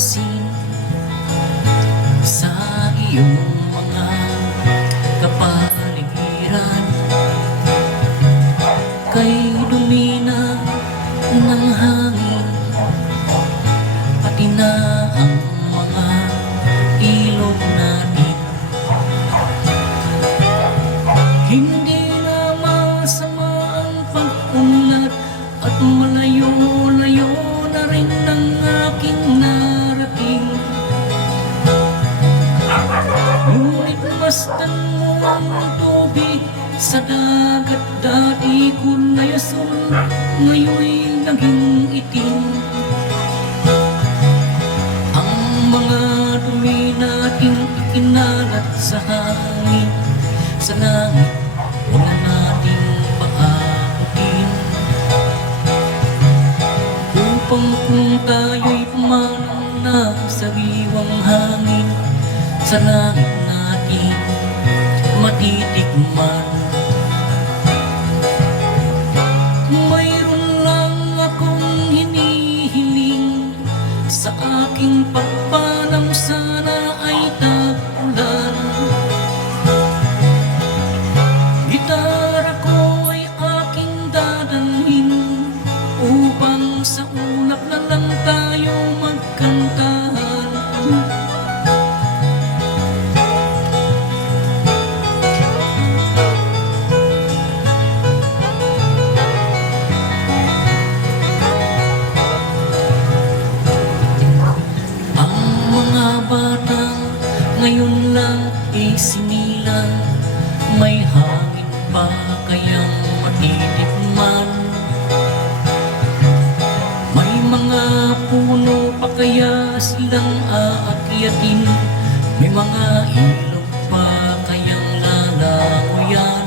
mapansin sa iyong mga kapaligiran. Kay dumina ng hangin, pati na ang mga ilog natin. Hindi na masama ang pag-unlad at malayo-layo na rin ang aking narating. Ngunit masdan mo ang tubig sa dagat, dati kulay asul, ngayon'y naging itim. Ang mga dumi nating ikinalat sa hangin, sa langit wala nating paabutin. Upang kung tayo'y pumanang na sa sariwang hangin, sa langit natin matitikman. Mayroon lang akong hinihiling, sa aking pagpanaw sana ay tag-ulan. Gitara ko ay aking dadalhin, upang sa ulap na lang tayo magkantahan. Ngayon lang isinilang, may hangin pa kayang matitikman. May mga puno pa kaya silang aakyatin, may mga ilog pa kayang lalangoyan.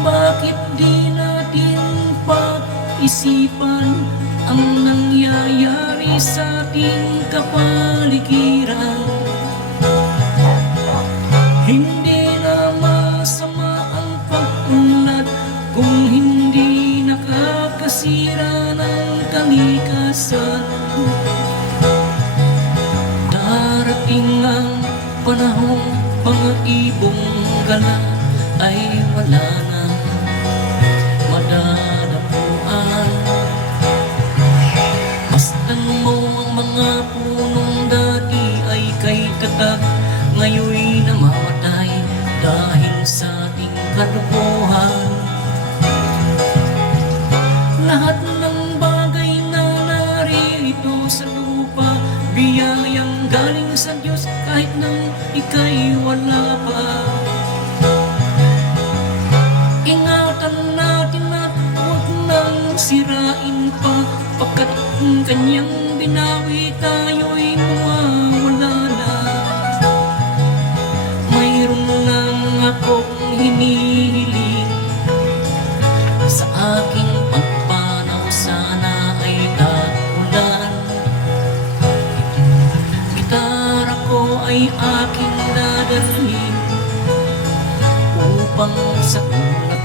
Bakit di natin pag-isipan ang nangyayari sa ating kapaligiran? Hindi na masama ang pag-unlad kung hindi nakakasira ng kalikasan. Darating ang panahong mga ibong gala ay wala na madadapuan. Masdan mo ang mga punong dati ay kay tatag, ngayon'y namamatay dahil sa ating kalukuhan. Lahat ng bagay na narito sa lupa, biyayang galing sa Diyos kahit nang ika'y wala pa. Ingatan natin at huwag nang sirain pa, pagkat kanyang binawi tayo'y mawawala na. Mayroon lang akong hinihiling, sa aking pagpanaw sana ay tag-ulan. Gitara ko ay aking dadalhin, upang sa ulan